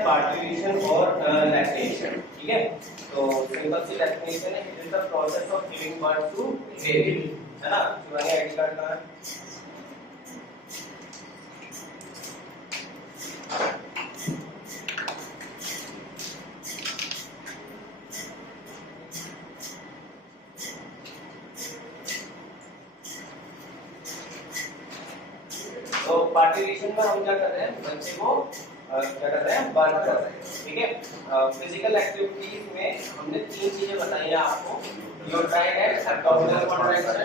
हैं पार्टिशन और लैक्टेशन। ठीक है, तो सिंपल सी डेफिनेशन है, it is the process of giving birth to baby, है ना। शिवानी आईडी कार्ड कहां है? तो पार्टिशन में हम क्या कर रहे हैं, बच्चे को क्या कर रहे हैं, बर्थ कर रहे हैं। ठीक है, फिजिकल एक्टिविटीज में हमने 3 चीजें बताई हैं आपको, uterine and abdominal contraction,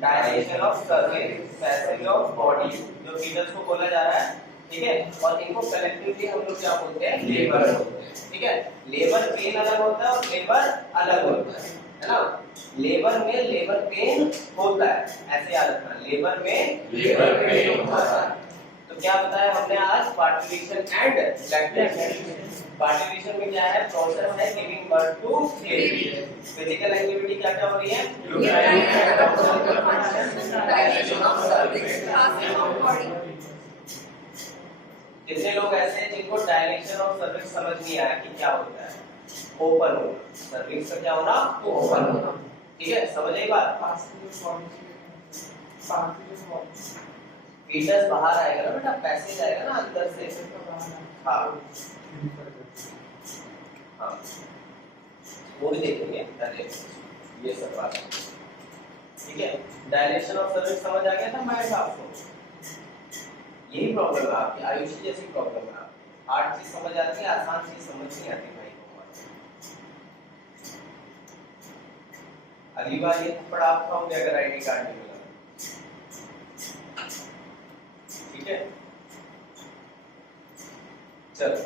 dilation of cervix, passage of body, जो फीटस को बोला जा रहा है। ठीक है, और इनको कलेक्टिवली हम लोग क्या बोलते हैं, लेबर बोलते हैं। ठीक है, लेबर पेन अलग होता है और लेबर अलग होता है ना। लेबर में लेबर पेन होता है, ऐसे याद रखना, लेबर में लेबर पेन होता है। तो क्या बताया हमने आज, पार्टिशन एंड लैक्टेशन। पार्टिशन में क्या है, प्रोसेस है giving birth to baby. Physical activity क्या क्या हो रही है, कितने लोग ऐसे हैं जिनको डायलेशन ऑफ सर्विक्स समझ नहीं आया कि क्या होता है, ओपन होना, सर्विक्स का क्या होना, ओपन होना। ठीक है, समझ आई बात। फीटस बाहर आएगा ना बेटा, पैसेज आएगा ना अंदर से। हाँ हाँ, वो भी देखेंगे, ये सब बात। ठीक है, डायलेशन ऑफ सर्विक्स समझ आ गया था मैं आपको। यही प्रॉब्लम है आपकी, आयुषी जैसी प्रॉब्लम है। हार्ड चीज समझ आती है, आसान चीज समझ नहीं आती भाई को। अगली बार ये पढ़ा आपका हो गया अगर आईडी कार्ड नहीं मिला। ठीक है, चलो,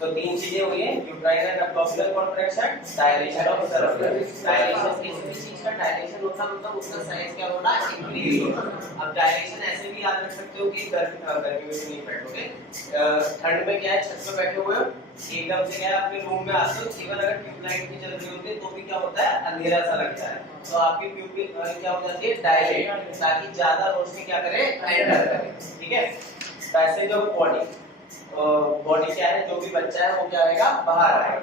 तो 3 चीजें हुई है, uterine and abdominal contraction, dilation of cervix. Dilation किसी भी चीज का डायलेशन होता है मतलब उसका साइज क्या होना, इंक्रीज होना। अब डायलेशन ऐसे भी याद रख सकते हो कि गर्मी में नहीं बैठोगे, ठंड में क्या है, छत पे बैठे हुए हो, एकदम से क्या है अपने रूम में आते हो, इवन अगर ट्यूबलाइट भी चल रही होती है तो भी क्या होता है, अंधेरा सा लगता है, तो आपकी प्यूपिल क्या हो जाती है, डायलेट, ताकि ज्यादा रोशनी क्या करे, एंटर करे। ठीक है, पैसेज ऑफ बॉडी, बॉडी क्या है, जो भी बच्चा है वो क्या आएगा, बाहर आएगा।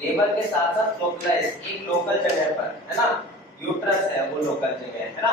लेबर के साथ साथ लोकलाइज, एक लोकल जगह पर, है ना, यूट्रस है वो लोकल जगह है ना,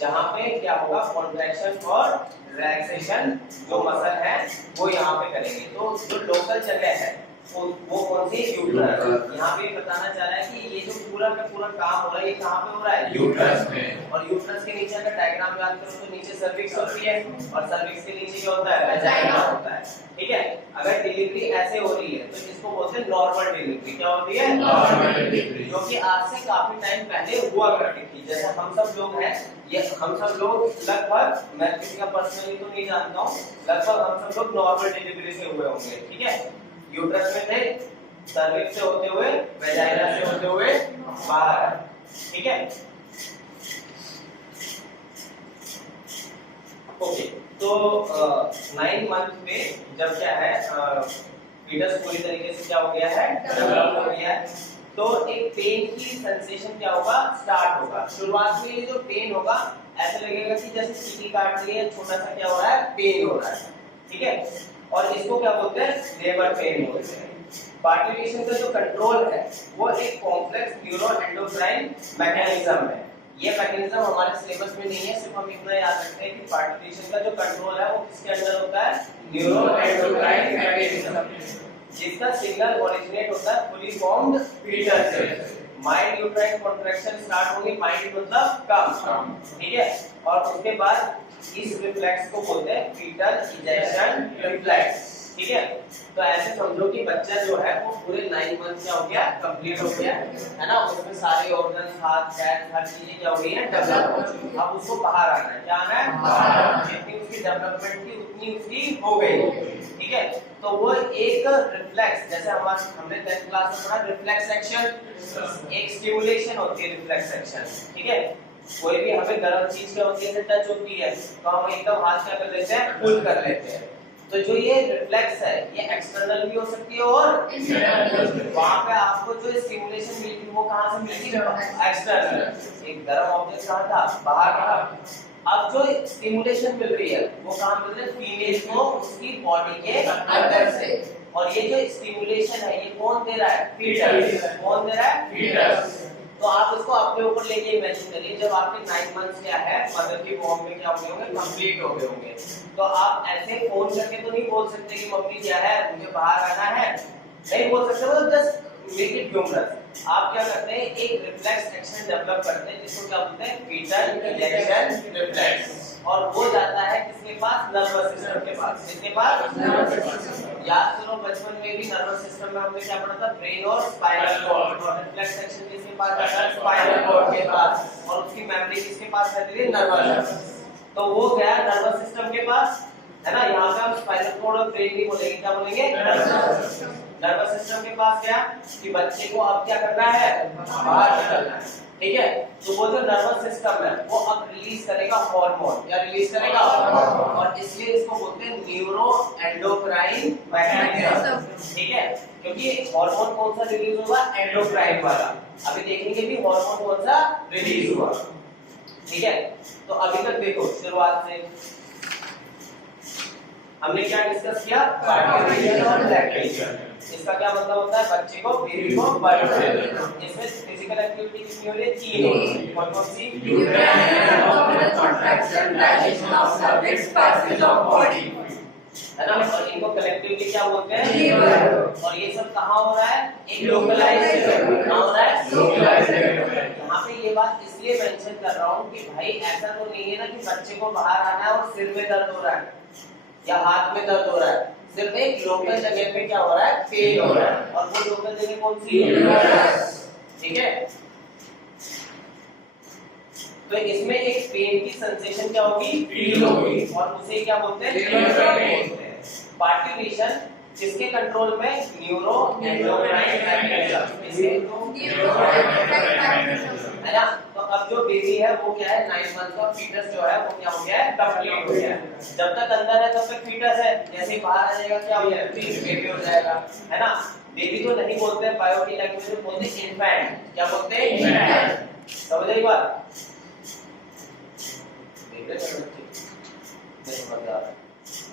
जहां पे क्या होगा, कॉन्ट्रैक्शन और रिलैक्सेशन जो मसल है वो यहाँ पे करेंगे। तो जो लोकल जगह है वो कौन सी, यूट्रस। यहाँ पे बताना चाह रहा है कि ये जो पूरा का पूरा काम हो रहा है ये कहाँ पे हो रहा है, यूट्रस में। और यूट्रस के नीचे अगर डायग्राम याद करो तो नीचे सर्विक्स होती है और सर्विक्स के नीचे क्या होता है, वजाइना होता है। ठीक है, अगर डिलीवरी ऐसे हो रही है तो इसको बोलते हैं नॉर्मल डिलीवरी। क्या होती है, नॉर्मल डिलीवरी, जो कि आज से काफी टाइम पहले हुआ करती थी। जैसे हम सब लोग हैं, ये हम सब लोग लगभग, मैं किसी का पर्सनली तो नहीं जानता हूँ, लगभग हम सब लोग नॉर्मल डिलीवरी से हुए होंगे। ठीक है, यूट्रस में थे, सर्विक्स से होते हुए, वजाइना से होते हुए बाहर। ठीक है, ओके, तो 9 मंथ में जब क्या है, फीटस पूरी तरीके से क्या हो गया है, डेवलप हो गया है, तो एक पेन की सेंसेशन क्या होगा, स्टार्ट होगा। शुरुआत में ये जो पेन होगा ऐसा लगेगा कि जैसे सीटी काट रही है, छोटा सा क्या हो रहा है, पेन हो रहा है। ठीक है, और इसको क्या बोलते हैं, लेबर पेन बोलते हैं। पार्टिशन का जो कंट्रोल है वो एक कॉम्प्लेक्स न्यूरो एंडोक्राइन मैकेनिज्म है। ये मैकेनिज्म हमारे सिलेबस में नहीं है, सिर्फ हम इतना याद रखते हैं कि पार्टिशन का जो कंट्रोल है वो किसके अंदर होता है, न्यूरो एंडोक्राइन मैकेनिज्म, जिसका सिग्नल ओरिजिनेट होता है फुली फॉर्म्ड फीटस से। माइल्ड यूट्राइन कॉन्ट्रैक्शन स्टार्ट होगी, माइल्ड मतलब कम। ठीक है, और उसके बाद इस रिफ्लेक्स को बोलते हैं फीटल इजेक्शन रिफ्लेक्स। ठीक है, तो ऐसे समझो कि बच्चा जो है वो पूरे 9 मंथ क्या हो गया, कंप्लीट हो गया, है ना, उसमें सारे ऑर्गन, हाथ, पैर, हर चीजें क्या हो गई है, डेवलप हो चुकी है। अब उसको बाहर आना है, क्या आना है, जितनी उसकी डेवलपमेंट थी उतनी उसकी हो गई। ठीक है, तो वो एक रिफ्लेक्स, जैसे हमने 10th क्लास में पढ़ा रिफ्लेक्स एक्शन, एक स्टिमुलेशन होती है रिफ्लेक्स एक्शन। ठीक है, कोई भी हमें गर्म चीज क्या होती है, टच होती है तो हम एकदम हाथ क्या कर लेते हैं, पुल कर लेते हैं। तो जो ये रिफ्लेक्स है ये एक्सटर्नल भी हो सकती है और इंटरनल। वहां पे आपको जो स्टिमुलेशन मिलती है वो कहां से मिलती है, एक्सटर्नल। एक गर्म ऑब्जेक्ट कहां था, बाहर था, अब जो स्टिमुलेशन मिल रही है वो कहाँ मिल रही है? फीमेल को उसकी बॉडी के अंदर से। और ये जो स्टिमुलेशन है ये कौन दे रहा है? फीटस। कौन दे रहा है? फीटस। तो आप उसको अपने ऊपर लेके इमेजिन करिए, जब आपके 9 मंथ्स क्या है मदर की वॉर्म में क्या हो गए होंगे? कंप्लीट हो गए होंगे। तो आप ऐसे फोन करके तो नहीं बोल सकते कि मम्मी क्या है मुझे बाहर आना है, नहीं बोल सकते, मतलब जस्ट मेक इट ह्यूमरस। आप क्या करते हैं? एक रिफ्लेक्स एक्शन डेवलप करते हैं जिसको क्या बोलते हैं? Fetal ejection reflex. और वो जाता है किसके पास? नर्वस सिस्टम के पास। किसके पास? Nervous system. याद करो बचपन में भी नर्वस सिस्टम में हमने क्या पढ़ा था? ब्रेन और स्पाइनल कॉर्ड। और रिफ्लेक्स एक्शन किसके पास जाता है? स्पाइनल कॉर्ड के पास। और उसकी मेमोरी किसके पास रहती है? नर्वस। तो वो गया नर्वस सिस्टम के पास, है ना। यहाँ पे हम स्पाइनल कॉर्ड और ब्रेन नहीं बोलेंगे, क्या बोलेंगे? नर्वस सिस्टम के पास क्या कि बच्चे को अब क्या करना है? बाहर निकलना है, ठीक है। तो वो जो नर्वस सिस्टम है वो अब रिलीज करेगा हार्मोन। क्या रिलीज करेगा? और इसलिए इसको बोलते हैं न्यूरो एंडोक्राइन मैकेनिज्म, ठीक है। क्योंकि हार्मोन कौन सा रिलीज होगा? एंडोक्राइन वाला। अभी देखेंगे भी हार्मोन कौन सा रिलीज हुआ, ठीक है। तो अभी तक देखो शुरुआत से हमने क्या डिस्कस किया? पार्टिकुलेशन और लैक्टेशन। इसका क्या मतलब होता है? बच्चे को, बेबी को बर्थ देना। इसमें फिजिकल एक्टिविटी कितनी हो रही है? 3 हो रही है। कौन कौन सी? Uterine contraction, dilation of cervix, passage of body, है ना। और इनको कलेक्टिवली क्या बोलते हैं? लीवर। और ये सब कहाँ हो रहा है? एक लोकलाइज्ड जगह। कहाँ हो रहा है? लोकलाइज्ड जगह। यहाँ पे ये बात इसलिए मेंशन कर रहा हूँ कि भाई ऐसा तो नहीं है ना कि बच्चे को बाहर आना है और सिर में दर्द हो रहा है या हाथ में दर्द हो रहा है। सिर्फ एक लोकल जगह पे क्या हो रहा है? पेन हो रहा है। और वो लोकल जगह कौन सी है? ठीक है। तो इसमें एक पेन की सेंसेशन क्या होगी? फील होगी। और उसे क्या बोलते हैं? पार्टिकुलेशन किसके कंट्रोल में? न्यूरो एंडोक्राइन मैकेनिज्म, है ना। तो अब जो बेबी है वो क्या है? 9 मंथ का फीटस जो है वो क्या हो गया है? कंप्लीट हो गया है। जब तक अंदर है तब तक फीटस है, जैसे ही बाहर आ जाएगा क्या हो जाएगा? बेबी हो जाएगा, है ना। बेबी तो नहीं बोलते हैं, बायो की लैंग्वेज में बोलते हैं इन्फेंट। क्या बोलते हैं? इन्फेंट। समझ आई बात? देख रहे हो बच्चे? नहीं समझ आ रहा,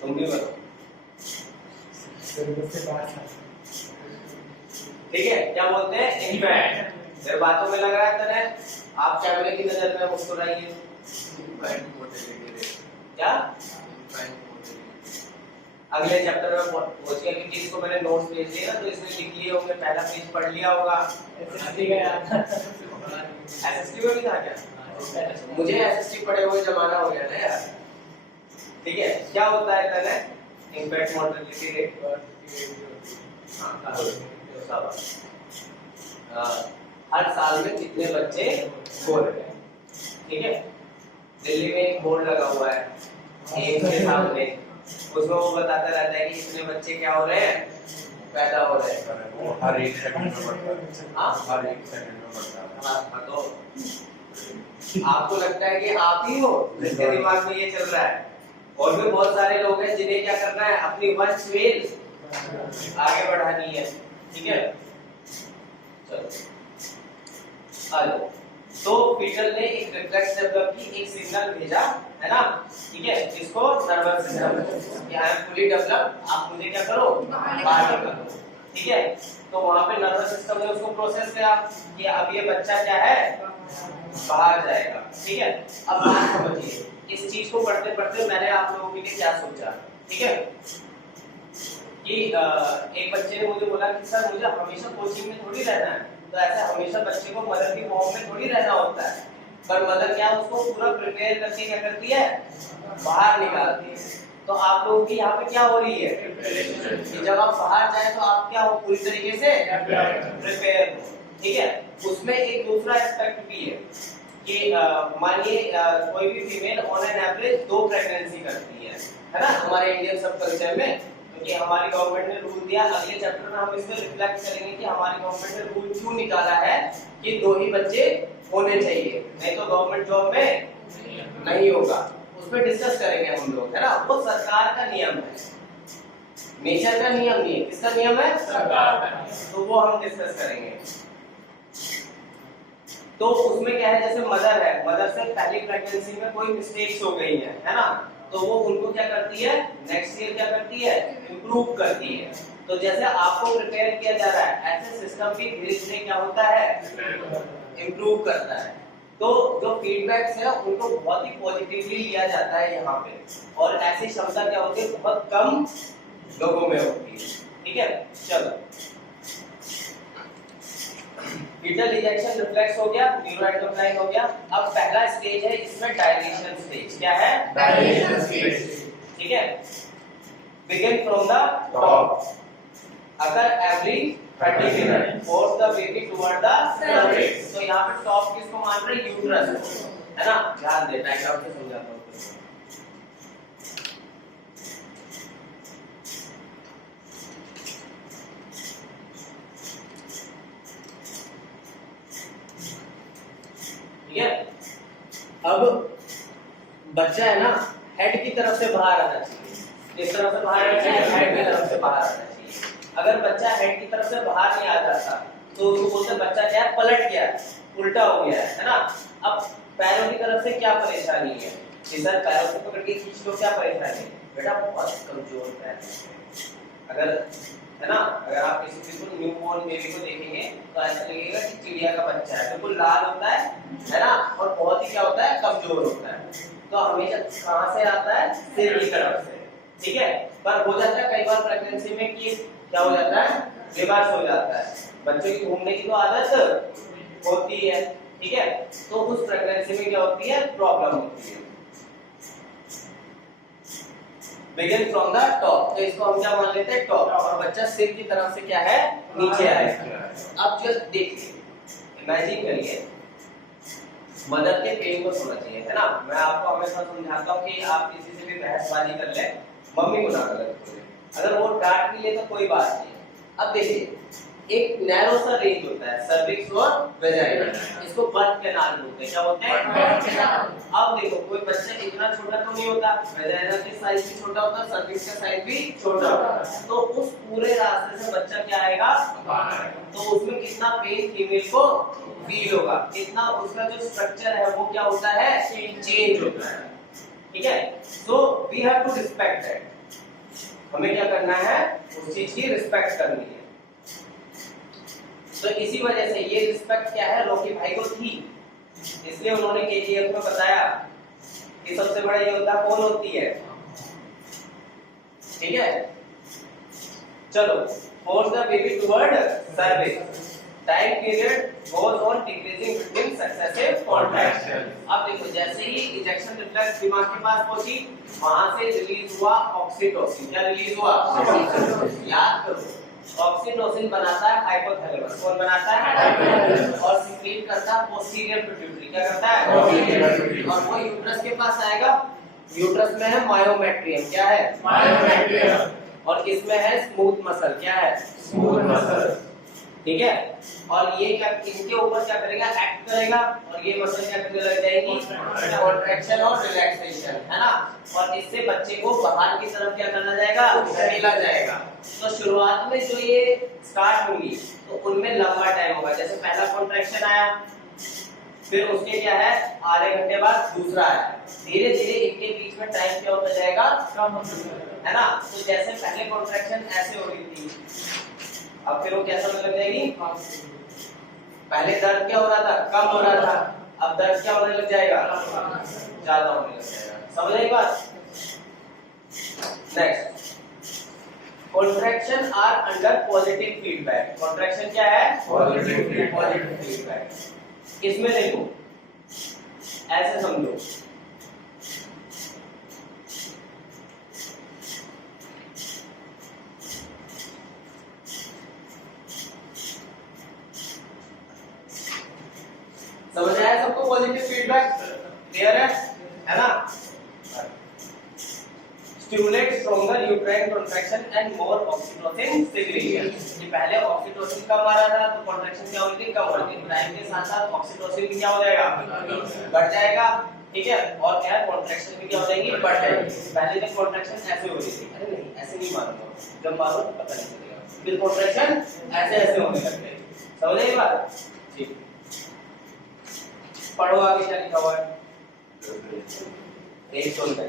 तुम भी बताओ, ठीक है। क्या बोलते हैं? इन्फेंट। मेरे बातों में लग रहा है तरह आप कैमरे की नजर में मुस्कुराइए। क्या अगले चैप्टर में पहुंच गया क्योंकि इसको मैंने नोट्स भेज दिए ना, तो इसमें लिख लिए होंगे, पहला पेज पढ़ लिया होगा। एसएसटी में भी था क्या? मुझे एसएसटी पढ़े हुए जमाना हो गया ना यार, ठीक है। क्या होता है तरह? इम्पैक्ट मोर्टेलिटी रेट हर साल में कितने बच्चे हो रहे हैं, ठीक है। दिल्ली में एक बोर्ड लगा हुआ है एम्स के सामने, उसमें वो बताता रहता है कि इतने बच्चे क्या हो रहे हैं? पैदा हो रहे हैं। हर एक सेकंड में बढ़ता है। हर एक सेकंड में बढ़ता है। तो आपको लगता है कि आप ही हो जिसके दिमाग में ये चल रहा है? और भी बहुत सारे लोग हैं जिन्हें क्या करना है? अपनी वंशवेल आगे बढ़ानी है, ठीक है। चलो हेलो। तो फीटल ने एक रिफ्लेक्स डेवलप की, एक सिग्नल भेजा, है ना, ठीक है। इसको नर्वस सिस्टम कि आई एम फुली डेवलप, आप मुझे क्या करो? बाहर निकालो, ठीक है। तो वहां पे नर्वस सिस्टम ने उसको प्रोसेस किया कि अब ये बच्चा क्या है? बाहर जाएगा, ठीक है। अब बात समझिए, इस चीज को पढ़ते पढ़ते मैंने आप लोगों के लिए क्या सोचा, ठीक है, कि एक बच्चे ने मुझे बोला कि सर मुझे हमेशा कोचिंग में थोड़ी रहना है। तो ऐसा हमेशा बच्चे को मदर की वॉर्म में थोड़ी रहना होता है, पर मदर क्या उसको पूरा प्रिपेयर करके क्या करती है? बाहर निकालती है। तो आप लोगों की यहाँ पे क्या हो रही है? कि जब आप बाहर जाए तो आप क्या हो? पूरी तरीके से प्रिपेयर हो, ठीक है। उसमें एक दूसरा एस्पेक्ट भी है कि मानिए कोई भी female on an average 2 pregnancy करती है ना, हमारे इंडियन सब कल्चर में। क्योंकि हमारी गवर्नमेंट ने रूल दिया, अगले चैप्टर में हम इसमें रिफ्लेक्ट करेंगे कि हमारी गवर्नमेंट ने रूल क्यों निकाला है कि 2 ही बच्चे होने चाहिए, नहीं तो गवर्नमेंट जॉब में नहीं होगा। उस पर डिस्कस करेंगे हम लोग, है ना। वो सरकार का नियम है, नेचर का नियम नहीं है। किसका नियम है? सरकार का। तो वो हम डिस्कस करेंगे। तो उसमें क्या है, जैसे मदर है, मदर से पहली प्रेगनेंसी में कोई मिस्टेक्स हो गई है ना, तो वो उनको क्या करती है, नेक्स्ट ईयर क्या करती है, इम्प्रूव करती है। तो जैसे आपको प्रिपेयर किया जा रहा है, ऐसे सिस्टम भी धीरे धीरे क्या होता है, इम्प्रूव करता है। तो जो फीडबैक्स है उनको बहुत ही पॉजिटिवली लिया जाता है यहाँ पे, और ऐसी क्षमता क्या होती है, बहुत कम लोगों में होती है। ठीक है, चलो फीटल इजेक्शन रिफ्लेक्स हो गया, न्यूरोएंडोक्राइन हो गया। अब पहला स्टेज है इसमें डायलेशन स्टेज। क्या है, डायलेशन स्टेज। ठीक है, बिगिन फ्रॉम द टॉप, अगर every 30 minute, force the baby toward the cervix. तो यहाँ पे टॉप किसको मान रहे हैं, यूट्रस, है ना। ध्यान दे, डायग्राम से समझाता हूँ। ठीक है, अब बच्चा है ना, हेड की तरफ से बाहर आना चाहिए। इस तरफ से बाहर आना चाहिए, हेड की तरफ से बाहर आना चाहिए। अगर बच्चा हेड की तरफ से बाहर नहीं आ जाता तो उसको बोलते हैं बच्चा क्या है, पलट गया, उल्टा हो गया है ना। अब पैरों की तरफ से क्या परेशानी है, सर पैरों से पकड़ के खींच लो, क्या परेशानी है बेटा, बहुत कमजोर पैर है। अगर है ना, अगर आप किसी को न्यूबॉर्न बेबी को देखेंगे तो ऐसा लगेगा कि चिड़िया का बच्चा है, बिल्कुल लाल होता है ना, और बहुत ही क्या होता है, कमजोर होता है। तो हमेशा कहां से आता है, सिर की तरफ से। ठीक है, पर हो जाता है कई बार प्रेगनेंसी में कि क्या हो जाता है, रिवर्स हो जाता है, बच्चों की घूमने की तो आदत होती है। ठीक है, तो उस प्रेगनेंसी में क्या होती है, प्रॉब्लम होती है। बिगिन फ्रॉम द टॉप, तो इसको हम क्या मान लेते हैं, टॉप, और बच्चा सिर की तरफ से क्या है, नीचे आएगा। अब जस्ट देखिए, इमेजिन करिए, मदर के पेन को समझिए, है ना। मैं आपको हमेशा समझाता हूँ कि आप किसी से भी बहसबाजी कर ले, मम्मी को ना गलत बोले, अगर वो डांट भी ले तो कोई बात नहीं। अब देखिए, एक नैरो सा रेंज होता है, सर्विक्स और वेजाइना, इसको बर्थ कैनाल बोलते हैं। क्या बोलते हैं, अब देखो कोई बच्चा इतना छोटा तो नहीं होता, वेजाइना का साइज भी छोटा होता है, सर्विक्स का साइज भी छोटा होता है, तो उस पूरे रास्ते से बच्चा क्या आएगा, तो उसमें कितना पेन फीमेल को फील होगा, कितना उसका जो स्ट्रक्चर है वो क्या होता है, चेंज होता है। ठीक है, so we have to respect that, हमें क्या करना है, उस चीज की रिस्पेक्ट करनी है। तो इसी वजह से ये रिस्पेक्ट क्या है, रॉकी भाई को थी, इसलिए उन्होंने केजीएफ में बताया कि सबसे बड़ा योद्धा कौन होती है। ठीक है, चलो, force the baby toward cervix, time period goes on decreasing between successive contraction. अब देखो, जैसे ही इजेक्शन रिफ्लेक्स दिमाग के पास पहुंची, वहां से रिलीज हुआ ऑक्सीटोसिन। क्या रिलीज हुआ, याद करो, ऑक्सीटोसिन बनाता है हाइपोथैलेमस, कौन बनाता है, और सीक्रेट करता है पोस्टीरियर पिट्यूटरी। क्या करता है, और वो यूट्रस के पास आएगा, यूट्रस में है मायोमेट्रियम। क्या है, मायोमेट्रियम, और इसमें है स्मूथ मसल। क्या है, स्मूथ मसल। ठीक है, और ये क्या, इनके ऊपर क्या करेगा, एक्ट करेगा, और ये मसल क्या करने लग जाएगी, कॉन्ट्रैक्शन और रिलैक्सेशन, है ना, और इससे बच्चे को बाहर की तरफ क्या करना जाएगा, ठेला जाएगा। तो शुरुआत में जो ये स्टार्ट होंगी तो उनमें लंबा टाइम होगा, जैसे पहला कॉन्ट्रैक्शन आया, फिर उसके क्या है, आधे घंटे बाद दूसरा आया, धीरे धीरे इनके बीच में टाइम क्या होता जाएगा, कम है ना। तो जैसे पहले कॉन्ट्रैक्शन ऐसे हो रही थी, अब फिर वो कैसा लग जाएगी, पहले दर्द क्या हो रहा था, कम हो रहा था, अब दर्द क्या होने लग जाएगा, ज्यादा होने लग जाएगा। समझ आई बात। Next, contraction are under positive feedback. Contraction क्या है, पॉजिटिव फीडबैक। इसमें देखो, ऐसे समझो, समझ आया सबको, पॉजिटिव फीडबैक क्लियर है ना। Stimulates stronger uterine contraction and more oxytocin secretion. ये पहले ऑक्सीटोसिन कम आ रहा था तो कॉन्ट्रैक्शन क्या हो रही थी, कम हो रही थी, टाइम के साथ साथ ऑक्सीटोसिन भी क्या हो जाएगा, बढ़ जाएगा। ठीक है, और क्या कॉन्ट्रैक्शन भी क्या हो जाएगी, बढ़ जाएगी। पहले जब कॉन्ट्रैक्शन ऐसे हो रही थी, अरे नहीं ऐसे नहीं मारूंगा, जब मारो तो पता नहीं चलेगा, फिर कॉन्ट्रैक्शन ऐसे ऐसे होने लग गई। समझ आई बात, ठीक। पढ़ो आगे क्या लिखा हुआ है। एक सुनते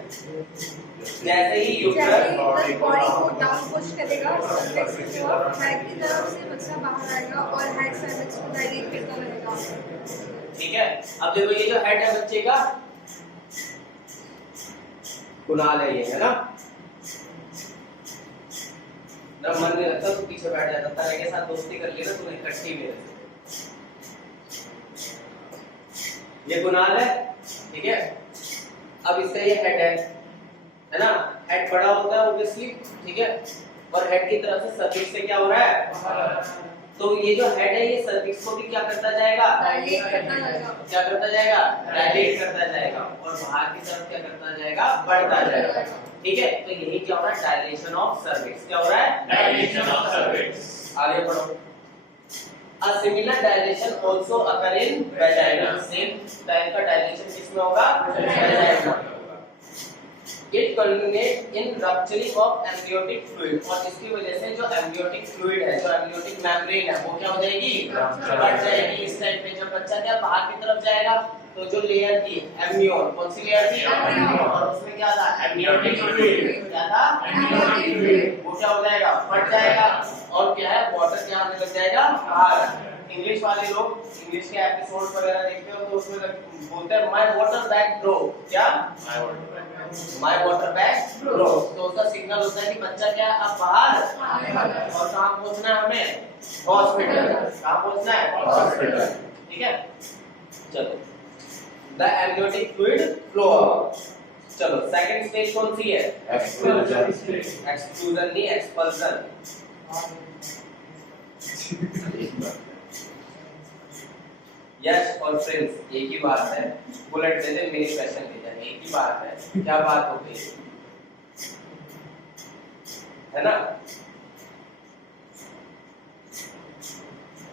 जैसे ही यूट्रस बॉडी को डाउन पुश करेगा, सर्विक्स को हेड की तरफ से बच्चा बाहर आएगा और हेड सर्विक्स को डायरेक्ट करता रहेगा। ठीक है। अब देखो ये जो हेड है बच्चे का कुणाल है, ये है ना। जब मन नहीं लगता तो पीछे बैठ जाता, तारे के साथ दोस्ती कर लेना तूने इकट्ठी में। ये कुणाल है, ठीक है। अब इसका ये हेड है ना। हेड बड़ा होता है ऑब्वियसली, ठीक है। और हेड की तरफ से सर्विक्स से क्या हो रहा है, तो ये जो हेड है ये सर्विक्स को भी क्या करता जाएगा, डायलेट करता जाएगा। क्या करता जाएगा, डायलेट करता जाएगा, और बाहर की तरफ क्या करता जाएगा, बढ़ता जाएगा। ठीक है। तो यही क्या हो रहा है, डायलेशन ऑफ सर्विक्स। क्या हो रहा है, डायलेशन ऑफ सर्विक्स। आगे बढ़ो। A similar dilation also occur in vagina. Same type का dilation किसमें होगा, vagina। It culminates in rupturing of amniotic fluid, और इसकी वजह से जो amniotic fluid है, जो amniotic membrane है, वो क्या हो जाएगी, बढ़ जाएगी। इस टाइप पे जब बच्चा क्या बाहर की तरफ जाएगा तो जो लेयर थी एम्नियोन, कौन सी लेयर थी, और उसमें क्या था, amniotic fluid। क्या था, amniotic fluid। वो क्या हो जाएगा, फट जाएगा, और क्या है, वाटर क्या आने लग जाएगा बाहर। इंग्लिश वाले लोग इंग्लिश के एपिसोड्स वगैरह देखते हो तो उसमें बोलते हैं माय वाटर बैग ब्रो। क्या, माय वाटर बैग ब्रो। तो उसका सिग्नल होता है कि बच्चा क्या अब बाहर, और कहाँ पहुंचना है हमें, हॉस्पिटल। कहाँ पहुंचना है, हॉस्पिटल। ठीक है। चलो, the amniotic fluid flow out. चलो सेकंड स्टेज कौन सी है, एक्सक्लूजन। एक्सक्लूजन नहीं, एक्सपल्सन। यस और फ्रेंड्स एक ही बात है, बुलेट दे दे, मेरी क्वेश्चन के जाए, एक ही बात है। क्या बात हो गई है ना,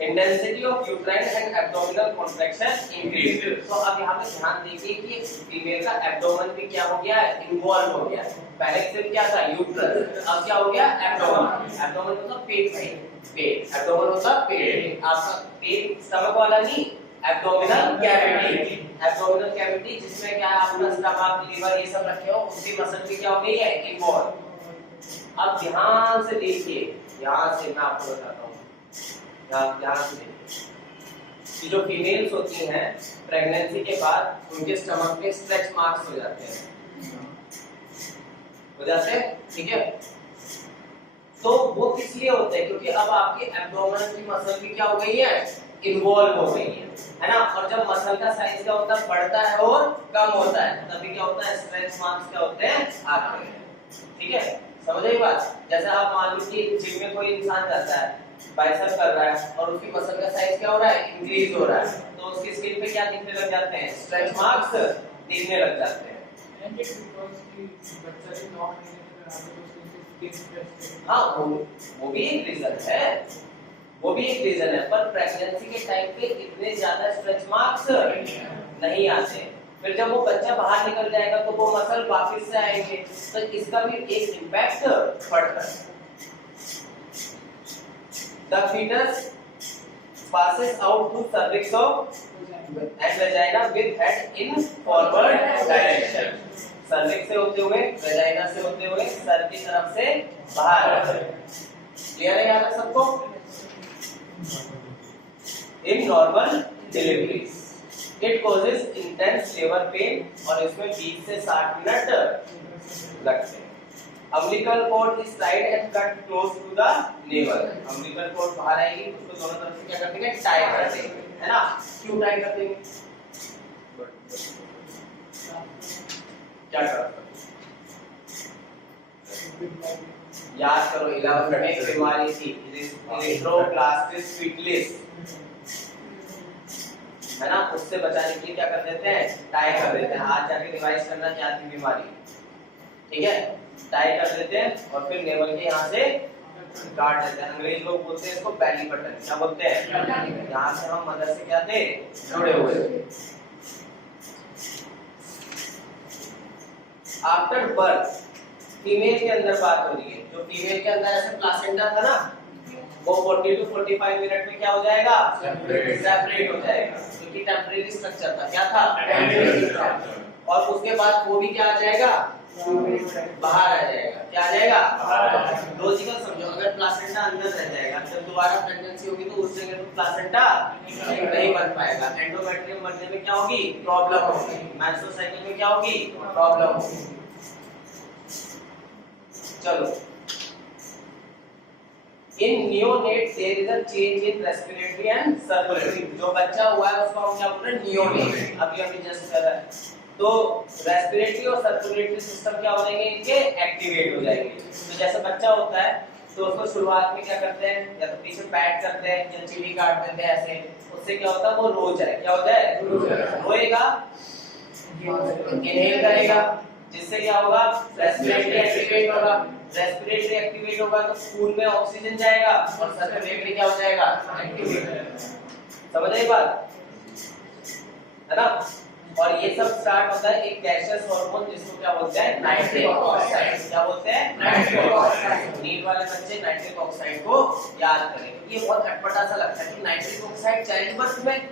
intensity of uterine and abdominal contraction increase. तो अब यहाँ पे ध्यान देखिए कि फीमेल का एब्डोमेन भी क्या हो गया, इन्वॉल्व हो गया। पहले सिर्फ क्या था, यूट्रस, अब क्या हो गया, एब्डोमेन। एब्डोमेन मतलब पेट भाई, पेट। एब्डोमेन मतलब पेट, आपका पेट स्टमक वाला नहीं, एब्डोमिनल कैविटी। एब्डोमिनल कैविटी जिसमें क्या है, आपका स्टमक, लीवर ये सब रखे हो, उसकी मसल भी क्या हो गई है, इन्वॉल्व। अब ध्यान से देखिए, यहाँ से मैं आपको बताता हूँ, ध्यान से देखिए कि जो फीमेल्स होती हैं प्रेगनेंसी के बाद उनके स्टमक पे स्ट्रेच मार्क्स हो जाते हैं, ठीक है। तो वो किस लिए होते हैं, क्योंकि अब आपके एब्डोमेन की मसल भी क्या हो गई है, इन्वॉल्व हो गई है ना। और जब मसल का साइज क्या होता है, बढ़ता है और कम होता है, तभी क्या होता है, स्ट्रेच मार्क्स क्या होते हैं, आते हैं। ठीक है, समझ आई बात। जैसे आप मान लो कि जिम में कोई इंसान जाता है, बाइसेप कर रहा है, और उसकी मसल का साइज क्या हो रहा है, इंक्रीज हो रहा है, तो उसकी स्किन पे क्या दिखने लग जाते हैं, स्ट्रेच मार्क्स दिखने लग जाते हैं। हाँ, वो भी एक रीजन है, वो भी एक रीजन है, पर प्रेगनेंसी के टाइम पे इतने ज्यादा स्ट्रेच मार्क्स नहीं आते। फिर जब वो बच्चा बाहर निकल जाएगा तो वो मसल वापस से आएंगे, तो इसका भी एक इम्पैक्ट पड़ता है। The fetus passes out to cervix of and vagina with head in forward direction. cervix से होते हुए, vagina से होते हुए, सर की तरफ से बाहर। क्लियर है यहाँ तक सबको? In normal deliveries, it causes intense labor pain और इसमें 20 से 60 मिनट लगते हैं। Umbilical cord is tied and cut close to the navel. Umbilical cord बाहर आएगी, उसको दोनों तरफ से क्या कर देंगे, टाई कर देंगे, है ना। क्यों टाई कर देंगे, क्या करते याद करो, 11th में एक बीमारी थी इरिथ्रोब्लास्टिस फीटलिस, है ना, उससे बचाने के लिए क्या कर देते हैं, टाई कर देते हैं। आज जाके रिवाइज करना क्या थी बीमारी, ठीक है। टाई कर देते हैं और फिर नेवल के यहाँ से काट देते हैं। अंग्रेज लोग बोलते हैं इसको बेली बटन, क्या बोलते हैं, यहाँ से हम मदर से क्या थे, जुड़े हुए थे। आफ्टर बर्थ फीमेल के अंदर बात हो रही है, जो फीमेल के अंदर ऐसे प्लासेंटा था ना, वो 40 to 45 मिनट में क्या हो जाएगा? Separate. सेपरेट हो जाएगा, क्योंकि टेम्परेरी स्ट्रक्चर था। क्या था? Temporary और उसके बाद वो भी क्या आ जाएगा? बाहर आ जाएगा। क्या आ जाएगा? लॉजिकल समझो, अगर प्लासेंटा अंदर रह जाएगा, जब दोबारा प्रेगनेंसी होगी तो उस जगह पे प्लासेंटा नहीं बन पाएगा। एंडोमेट्रियम बनने में क्या होगी? प्रॉब्लम होगी। मेंस्ट्रुअल साइकिल में क्या होगी? प्रॉब्लम होगी। चलो, in neonate there is a change in respiratory and circulatory। जो बच्चा हुआ है उसको हम क्या बोल रहे हैं? नियोनेट। अभी अभी जस्ट कर रहा है। तो रेस्पिरेटरी और सर्कुलेटरी सिस्टम क्या हो जाएंगे? इनके एक्टिवेट हो जाएंगे। तो जैसे बच्चा होता है तो उसको शुरुआत में क्या करते हैं? या तो पीछे पैड करते हैं या चिली काट देते हैं ऐसे। उससे क्या होता है? वो रो जाए। क्या हो जाए? रोएगा, इनहेल करेगा, जिससे क्या होगा? रेस्पिरेटरी एक्टिवेट होगा। रेस्पिरेटरी एक्टिवेट होगा तो खून में ऑक्सीजन जाएगा और सर्कुलेटरी क्या हो जाएगा? एक्टिवेट। समझ आई बात? है ना? और ये सब स्टार्ट होता है एक गैसियस हार्मोन जिसको क्या बोलते हैं? Nitric oxide. क्या बोलते हैं? Nitric oxide. नीट वाले बच्चे नाइट्रिक ऑक्साइड को याद करें, क्योंकि ये बहुत अटपटा सा लगता है कि नाइट्रिक ऑक्साइड चाइल्ड बर्थ में